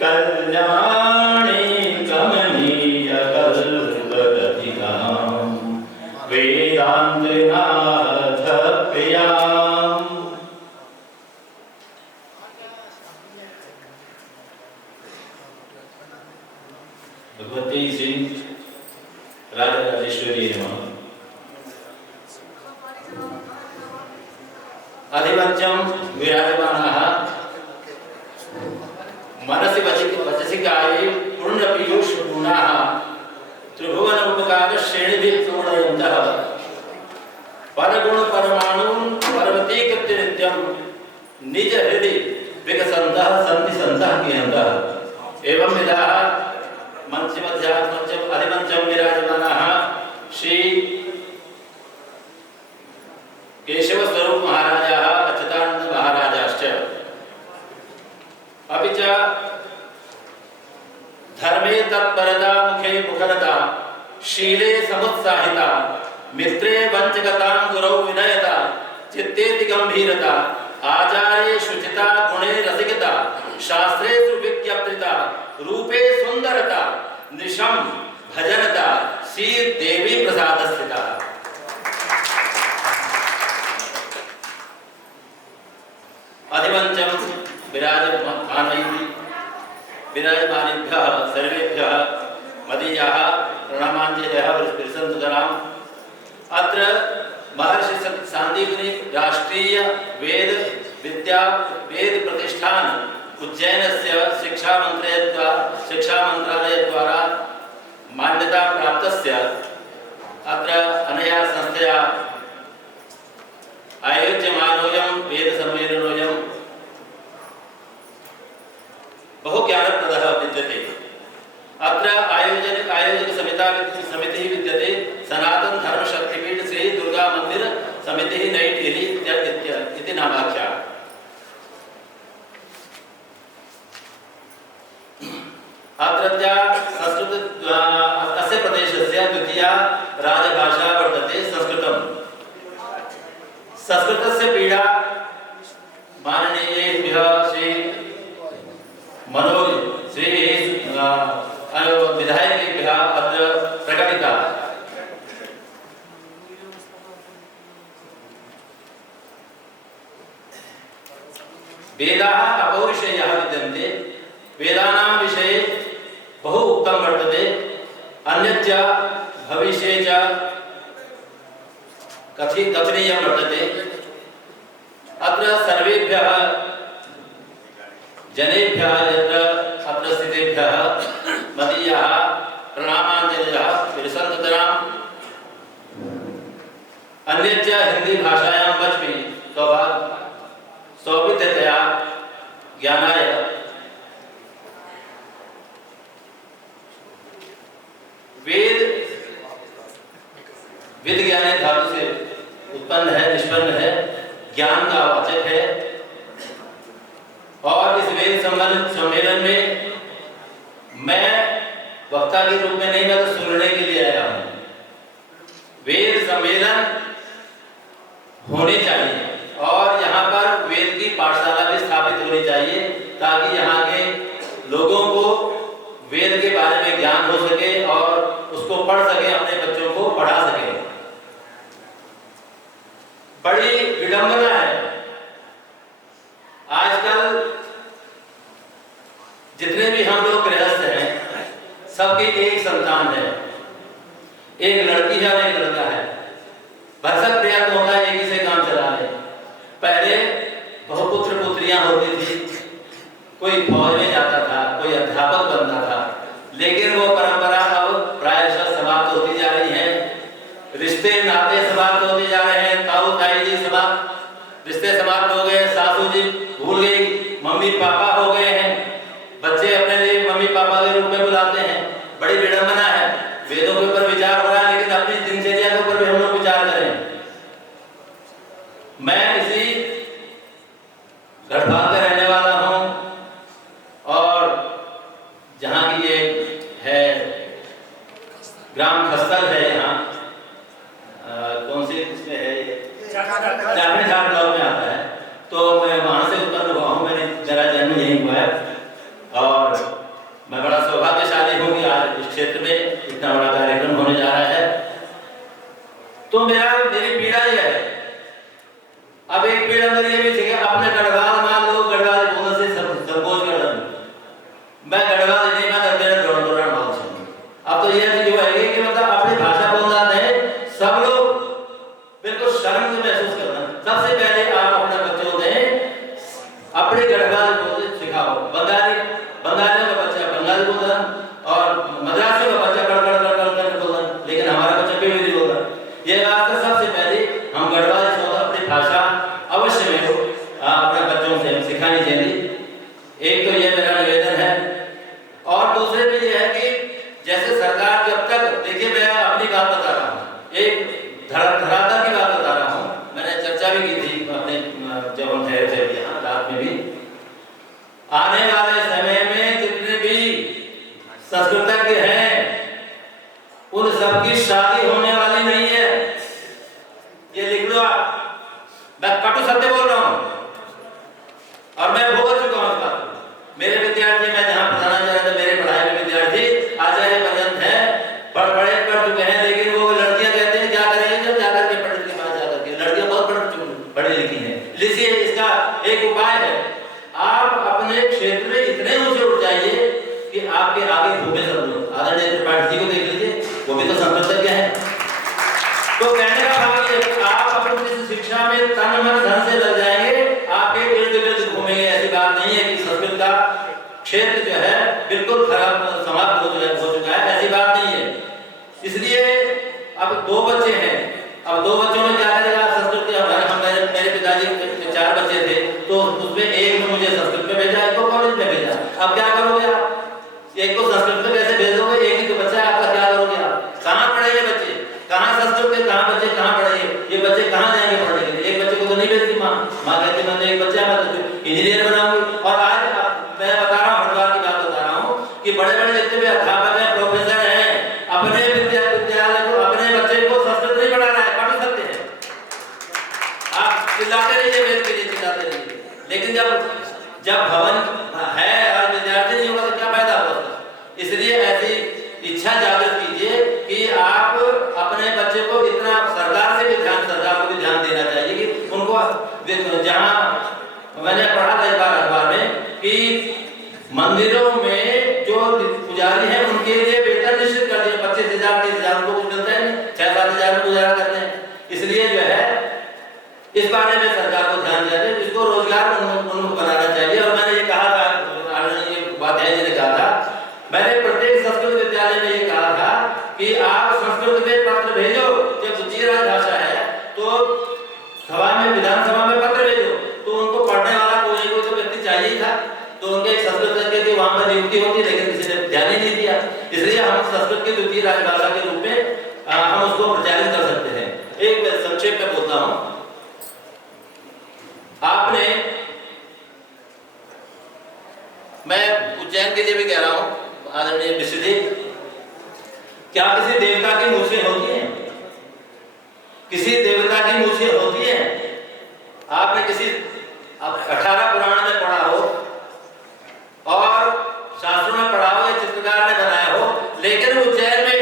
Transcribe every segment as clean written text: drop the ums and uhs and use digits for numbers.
कल्याणी कमनीय कल्पगतिकां वेदांतनाथ प्रियां। भगवती श्री राजराजेश्वरी नमः। अधिवच्यं विराजमानः मनसि वचसि काये पूर्णपीयूष गुणाः त्रिभुवन उपकार श्रेणिभिः पूर्णयन्तः परगुण परमाणुं परमतीकृत्य नित्यं निज हृदि विकसन्तः सन्ति सन्तः कियन्तः। एवं विधाः मंचमध्यात्मंचम अधिमंचम विराजमानः श्री केशव स्वरूप महाराजाः अच्युतानंद महाराजाश्च अपि च धर्मे तत्परता मुखे मुखरता शीले समुत्साहिता मित्रे वंचकतां गुरौ विनयता चित्तेति गंभीरता आचार्ये शुचिता गुणे रसिकता शास्त्रेषु विज्ञप्तिता रूपे सुंदरता निशम भजनता श्री देवी प्रसाद स्थिता। अधिवंचम विराजमानेभ्यः सर्वेभ्यः मदीयाः प्रणामांजलयः विरसन्तु जनाम्। अत्र महर्षि सांदीपनि राष्ट्रीय वेद प्रतिष्ठान उज्जैनस्य शिक्षा मंत्रालय द्वारा मान्यता प्राप्तस्य अत्र अनया संस्थया आयोज्यमानोऽयं वेद सम्मेलनोऽयं बहु ज्ञानप्रदः विद्यते। अत्र आयोजक समितिः विद्यते। सनातन धर्म शक्तिपीठ श्री दुर्गा मंदिर समितिः नई टिहरी इति नामाख्या। अत्रत्या संस्कृत अस्य प्रदेशस्य द्वितीया राजभाषा वर्तते संस्कृतम्। संस्कृतस्य पीडा माननीयेभ्यः श्री मनोज श्री विधायकेभ्यः अत्र प्रकटिता। वेदाः अपौरुषेयः विद्यन्ते। वेदानां विषये बहु उक्तं वर्तते। अन्यच्च भविष्ये च कथनीयं वर्तते। अत्र सर्वेभ्यः जनेभ्यः यत्र अत्र स्थितेभ्यः मदीयाः प्रणामांजलयः विरसन्तु जनाम्। अन्यच्च हिंदी भाषायां वच्मि सौविध्यतया ज्ञानाय वेद ज्ञाने धातु से उत्पन्न है, निष्पन्न है, ज्ञान का वाचक है। और इस वेद सम्मेलन में मैं वक्ता के रूप में नहीं, मैं तो सुनने के लिए आया हूँ। वेद सम्मेलन होने चाहिए और यहाँ पर वेद की पाठशाला भी स्थापित होनी चाहिए ताकि यहाँ के लोगों को वेद के बारे में ज्ञान हो सके और उसको पढ़ सके, अपने बच्चों को पढ़ा सके। बड़ी विडंबना है आजकल जितने भी हम लोग गृहस्थ हैं सबकी एक संतान है, एक लड़की है और एक लड़का है। भरसक प्रयत्न होता है एक ही से काम चला ले। पहले बहुपुत्र पुत्रियां होती थी, कोई फौज में जाता था, कोई अध्यापक बनता था, लेकिन वो परंपरा अब प्रायशः समाप्त होती जा रही है। रिश्ते नाते समाप्त होते जा रहे हैं। ताऊ ताई जी समाप्त, रिश्ते समाप्त हो गए। सासू जी भूल गई, मम्मी पापा हो गए हैं। बच्चे अपने लिए मम्मी पापा के रूप में बुलाते हैं। बड़ी विडंबना है। वेदों के ऊपर विचार हो रहा है लेकिन अपनी दिनचर्या के ऊपर भी हम लोग विचार करें। मैं इसी गढ़वाल का रहने वाला हूँ और जहाँ की ये है ग्राम खस्तर है, यहाँ कौन सी इसमें है, चाकरी झाड़ ब्लॉक में आता है। तो मैं वहाँ से उत्पन्न हुआ हूँ, मेरा जन्म यहीं हुआ है। दूसरे में ये है कि जैसे सरकार जब तक, देखिए मैं अपनी बात बता रहा हूँ, एक धरातल की बात बता रहा हूँ, मैंने चर्चा भी की थी अपने जब हम ठहरे थे यहाँ रात में भी। आने वाले समय में जितने भी संस्कृतज्ञ हैं उन सबकी शादी होने वाली नहीं है, ये लिख लो आप। मैं कटु सत्य बोल रहा हूँ और मैं भोग चुका हूँ इस बात को। मेरे विद्यार्थी, मैं जहाँ पढ़ाना चाह रहा था, मेरे पढ़ाई में विद्यार्थी आचार्य पर्यंत है, पढ़ चुके हैं, लेकिन वो लड़कियां कहते हैं क्या करेंगे जब जाकर के पढ़ने के बाद जाकर के, लड़कियां बहुत पढ़ी लिखी हैं। इसलिए इसका एक उपाय है, आप अपने क्षेत्र में इतने ऊंचे उठ जाइए कि आपके आगे घूमे सब लोग। आदरणीय त्रिपाठी जी को देख लीजिए, वो भी तो संस्कृतज्ञ है। तो कहने का भाव ये है, आप अपनी शिक्षा में तन मन धन से लग जाएंगे, आपके इर्द गिर्द घूमेंगे। ऐसी बात नहीं है कि संस्कृत का क्षेत्र जो है बिल्कुल खराब समाप्त हो चुका है, ऐसी बात नहीं है। इसलिए अब 2 बच्चे हैं, अब 2 बच्चों में क्या करेगा संस्कृत के। मेरे पिताजी के 4 बच्चे थे, तो उसमें एक ने मुझे संस्कृत में भेजा, एक को कॉलेज में भेजा। अब क्या करोगे आप? एक को संस्कृत में कैसे भेज दोगे? एक ही तो बच्चा है आपका, क्या करोगे आप? कहाँ पढ़ेंगे बच्चे? कहाँ संस्कृत के कहाँ बच्चे कहाँ पढ़ेंगे? ये बच्चे कहाँ जाएंगे पढ़ने के लिए? एक बच्चे को तो नहीं भेजती माँ कहती मैं तो एक बच्चा मैं तो इंजीनियर बनाऊंगी। और आज मैं बता रहा हूँ, हरिद्वार की बात बता रहा हूँ कि बड़े बड़े जितने भी अध्यापक हैं, प्रोफेसर हैं, अपने विद्यालय को, अपने बच्चे को संस्कृत नहीं पढ़ा रहा है, पढ़ सकते हैं। आप चिल्लाते रहिए, वेद के लिए चिल्लाते रहिए, लेकिन जब भवन है और विद्यार्थी नहीं होगा तो क्या फायदा होगा? इसलिए ऐसी इच्छा जागृत कीजिए कि आप अपने बच्चे को इतना, सरकार को भी ध्यान देना चाहिए कि उनको, जहाँ मैंने पढ़ा था इस बार अखबार में कि मंदिरों में जो पुजारी हैं उनके लिए वेतन निश्चित कर दिया, 25,000 30,000 उनको कुछ मिलता है, 6-7 हजार में गुजारा करते हैं। इसलिए जो है इस बारे में सरकार को ध्यान देना चाहिए, इसको रोजगार उनको बनाना चाहिए। और मैंने ये कहा था, उपाध्याय जी ने कहा था, मैंने प्रत्येक संस्कृत विद्यालय में ये कहा था कि आप संस्कृत में पत्र भेजो। जब द्वितीय राजभाषा है तो सभा में, विधानसभा में पत्र भेजो, तो उनको पढ़ने वाला कोई तो व्यक्ति चाहिए ही था। तो उनके संस्कृत के वहां पर नियुक्ति होती, लेकिन किसी ने ध्यान ही नहीं दिया। इसलिए हम संस्कृत की द्वितीय राजभाषा के रूप में हम उसको प्रचारित कर सकते हैं। एक संक्षेप में बोलता हूँ, आपने, मैं उज्जैन के लिए भी कह रहा हूँ आदरणीय मिश्र जी, क्या किसी देवता की मूछें होती हैं? किसी देवता की मूछें होती हैं? आपने किसी 18 पुराण में पढ़ा हो और शास्त्रों में पढ़ा हो या चित्रकार ने बनाया हो, लेकिन उज्जैन में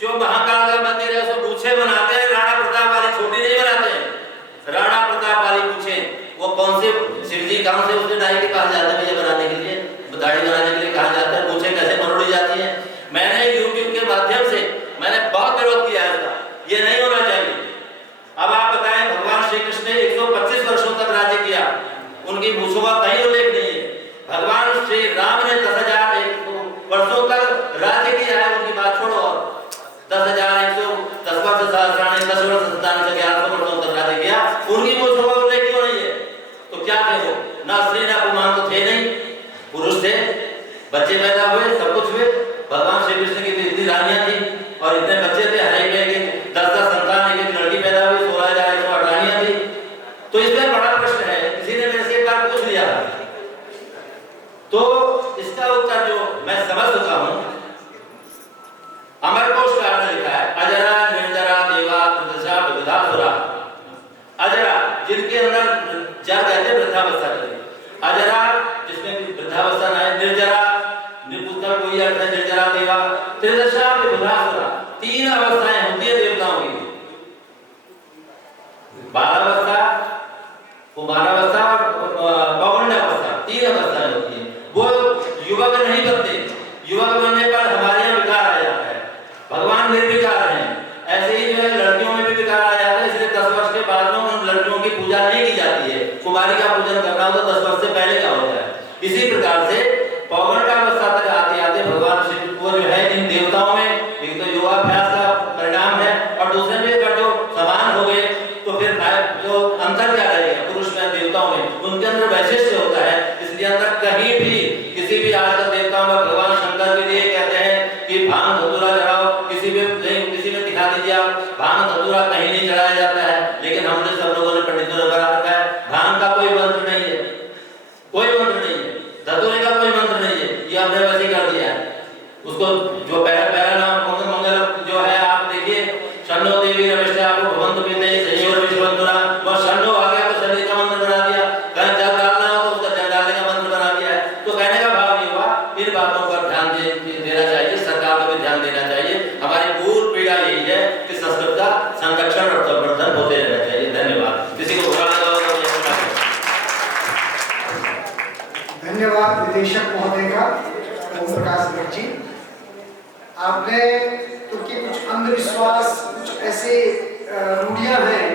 जो महाकाल का मंदिर है उसमें मूछें बनाते हैं, राणा प्रताप वाली छोटी नहीं बनाते हैं। राणा प्रताप वाली मूछें, वो कौन से शिव जी कौन से उसके दाई के पास जाते हैं ये बनाने के लिए, दाढ़ी बनाने के लिए कहा जाता है, मूछें कैसे मरोड़ी जाती हैं। मैंने YouTube के माध्यम से मैंने बहुत विरोध किया है इसका, ये नहीं होना चाहिए। अब आप बताएं, भगवान श्री कृष्ण ने 125 वर्षों तक राज्य किया, उनकी मूछों का कहीं उल्लेख नहीं है। भगवान श्री राम ने 10,000 वर्षों तक राज्य किया है, उनकी बात छोड़ो, और 10,110 वर्ष सहस्राणी 10 वर्ष 1100 वर्षों तक राज्य किया, उनकी मूछों का उल्लेख क्यों नहीं है? तो क्या थे वो? ना स्त्री ना कुमार तो थे नहीं, पुरुष थे, बच्चे पैदा हुए, सब कुछ हुए। भगवान श्री कृष्ण की इतनी रानियां थी और इतने बच्चे थे, हर एक 10-10 संतान, एक लड़की पैदा हुई, 16,108 रानियां थी। तो इसमें बड़ा प्रश्न है, किसी ने मेरे से एक बार पूछ लिया, तो इसका उत्तर जो मैं समझ चुका हूं, अमरकोशकार ने लिखा है, अजरा निर्जरा देवा प्रदशा विविधासुरा। अजरा जिनके अंदर जड़ कहते वृद्धावस्था के, अजरा जिसमें वृद्धावस्था ना है, निर्जरा निपुत्र कोई अर्थ है, निर्जरा देवा, त्रिदशा विविधासुरा, 3 अवस्थाएं होती है देवताओं की, बालावस्था, कुमारावस्था और पौगंडावस्था, 3 अवस्थाएं होती है। वो युवक नहीं बनते, युवक बनने पर हमारे यहाँ विकार आ जाता है, भगवान निर्विकार हैं। ऐसे ही जो है लड़कियों में भी विकार आ जाता है, इसलिए 10 वर्ष के बाद में उन लड़कियों की पूजा नहीं की जाती है। कुमारी का पूजन करना हो तो 10 वर्ष से पहले का होता है। इसी प्रकार से पौगंडावस्था तक आते आते भगवान श्री को जो है इन देवताओं में एक तो योगाभ्यास का परिणाम है, और दूसरे में अगर जो समान हो गए तो फिर जो अंतर क्या रहेगा पुरुष में देवताओं में, उनके अंदर वैशिष्ट्य होता है। इसलिए अंदर कहीं भी किसी भी आज तक देवताओं में भगवान शंकर की उसको जो पहला नाम मंगल जो है, आप देखिए शन्नो देवी रविष्ठा आपको भवंत विदे संयोग विश्वंतरा, वो शन्नो आ गया तो शनि का मंत्र बना दिया, कहीं जल डालना हो तो उसका जल डालने का मंत्र बना दिया है। तो कहने का भाव ये हुआ, इन बातों पर ध्यान देना चाहिए, सरकार को भी ध्यान देना चाहिए। हमारी मूल पीड़ा यही है कि संस्कृत का संरक्षण और संवर्धन होते रहना चाहिए। धन्यवाद। किसी को बुरा लगा हो तो धन्यवाद निदेशक महोदय का, ओम प्रकाश भट्ट जी। आपने, क्योंकि कुछ अंधविश्वास, कुछ ऐसे रूढ़ियां हैं